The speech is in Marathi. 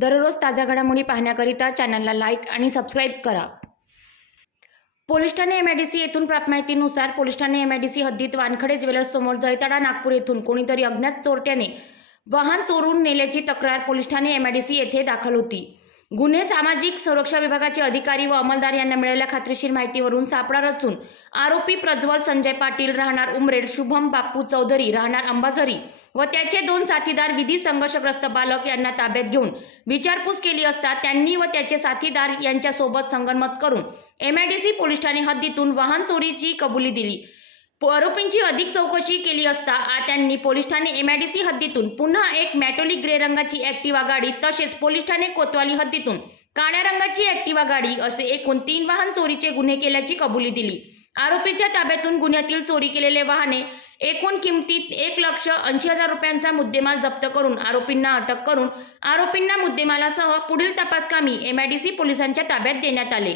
दररोज ताज्या घडामोडी पाहण्याकरिता चॅनलला लाईक आणि सबस्क्राईब करा. Police Thane M I D C येथून प्राप्त माहितीनुसार police Thane M I D C हद्दीत वानखडे ज्वेलर्ससमोर जैताडा नागपूर येथून कोणीतरी अज्ञात चोरट्याने वाहन चोरून नेल्याची तक्रार police Thane M I D C येथे दाखल होती. गुन्हे सामाजिक संरक्षण विभागाचे अधिकारी व अंमलदार यांना मिळालेल्या खात्रीशीर माहितीवरून सापळा रचून आरोपी प्रज्वल संजय पाटील राहणार उमरेड शुभम बाप्पू चौधरी राहणार अंबाझरी व त्याचे दोन साथीदार विधी संघर्षग्रस्त बालक यांना ताब्यात घेऊन विचारपूस केली असता त्यांनी व त्याचे साथीदार यांच्यासोबत संगनमत करून एमआयडीसी पोलीस ठाणे हद्दीतून वाहन चोरीची कबुली दिली. आरोपींची अधिक चौकशी केली असता त्यांनी पोलीस ठाणे एमआयडीसी हद्दीतून पुन्हा एक मॅटोलिक ग्रे रंगाची ॲक्टिवा गाडी तसेच पोलीस ठाणे कोतवाली हद्दीतून काळ्या रंगाची ॲक्टिवा गाडी असे एकूण तीन वाहन चोरीचे गुन्हे केल्याची कबुली दिली. आरोपीच्या ताब्यातून गुन्ह्यातील चोरी केलेले वाहने एकूण किमतीत एक लक्ष ऐंशी हजार रुपयांचा मुद्देमाल जप्त करून आरोपींना अटक करून आरोपींना मुद्देमालासह पुढील तपासकामी एमआयडीसी पोलिसांच्या ताब्यात देण्यात आले.